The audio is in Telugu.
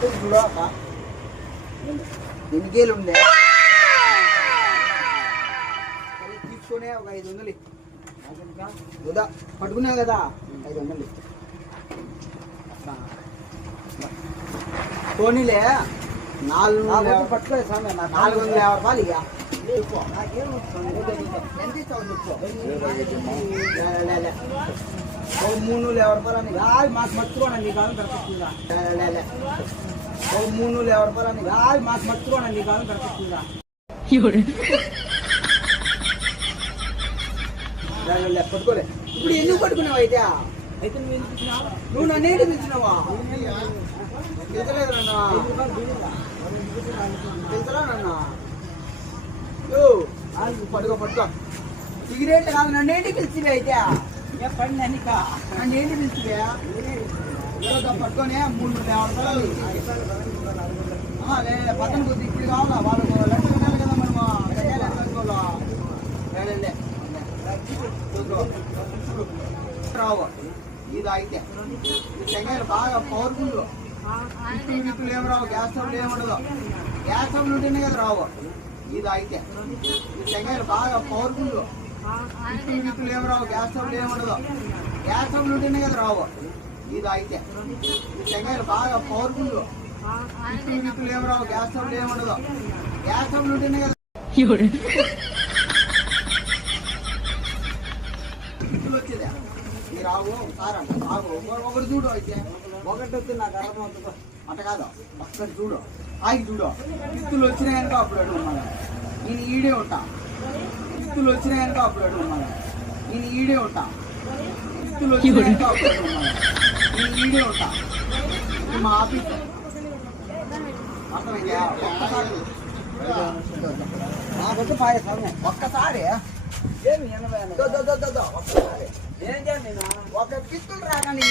చూడాక ఎన్నికేలు ఉండే తీసుకునే ఒక 500 కదా పట్టుకున్నావు కదా 500 పోనీలే 400 పట్టుకోలేదు స్వామి 450 రూపాయలు ఇక ఎంత ఇస్తావు చెప్పు 350 రూపాయలు అని మాకు మర్చిపోనండి కాలం దొరకచ్చుగా 350 రూపాయలు అని మాకు మర్చిపోనండి కాలం దొరకచ్చుగా పట్టుకోలే ఇప్పుడు ఎందుకు పట్టుకున్నావు అయితే నువ్వు నన్ను ఏంటి పిలిచినావా పిలిచలేదు నన్ను పిలిచరా నన్ను పట్టుకో సిగరెట్ కాదు నన్ను ఏంటి పిలిచివే అయితే నన్ను ఏంటి పిలిచివే పట్టుకొని 350 రూపాయలు పక్కన కొద్ది ఇప్పుడు కావాలా వాళ్ళు లెక్క వినాలి కదా మనము రావు ఇది అయితే చెంగాయలు బాగా పవర్ఫుల్ విత్తులు ఏమి రావు గ్యాస్ స్టవ్లు ఏముండదు గ్యాస్ స్టవ్లు ఉంటేనే కదా రావు ఇది అయితే చెంగాయలు బాగా పవర్ఫుల్ విత్తులు ఏమి రావు గ్యాస్ స్టవ్లు ఏముండదు గ్యాస్ స్టవ్లు ఉంటేనే కదా రావు ఇది అయితే చెంగాయలు బాగా పవర్ఫుల్ విత్తులు ఏమి రావు గ్యాస్ స్టవ్లు ఏముండదు గ్యాస్ స్టవ్లు ఉంటేనే కదా వచ్చేదే మీరు రావు సార్ అంట రావు ఒకటి చూడు అయితే ఒకటి వచ్చి నాకు అర్థం అవుతుంది అంట కాదు ఒక్కటి చూడు ఆగి చూడు విత్తులు వచ్చినాయనుకో అప్పుడు అడుగు మళ్ళీ నేను ఈడే ఉంటా విత్తులు వచ్చినాయనుకో అప్పుడు అడుగు మళ్ళీ నేను ఈడే ఉంటా విత్తులు వచ్చినాయనుకో అప్పుడు అడుగు మళ్ళీ నేను ఈడే ఉంటా మా ఆఫీస్ అర్థమైందా ఒక్కసారి నాకొచ్చి పాయసం ఒక్కసారి ఏమి ఒక్కసారి ఏం చేయాలి నేను ఒక కిత్తులు రాకండి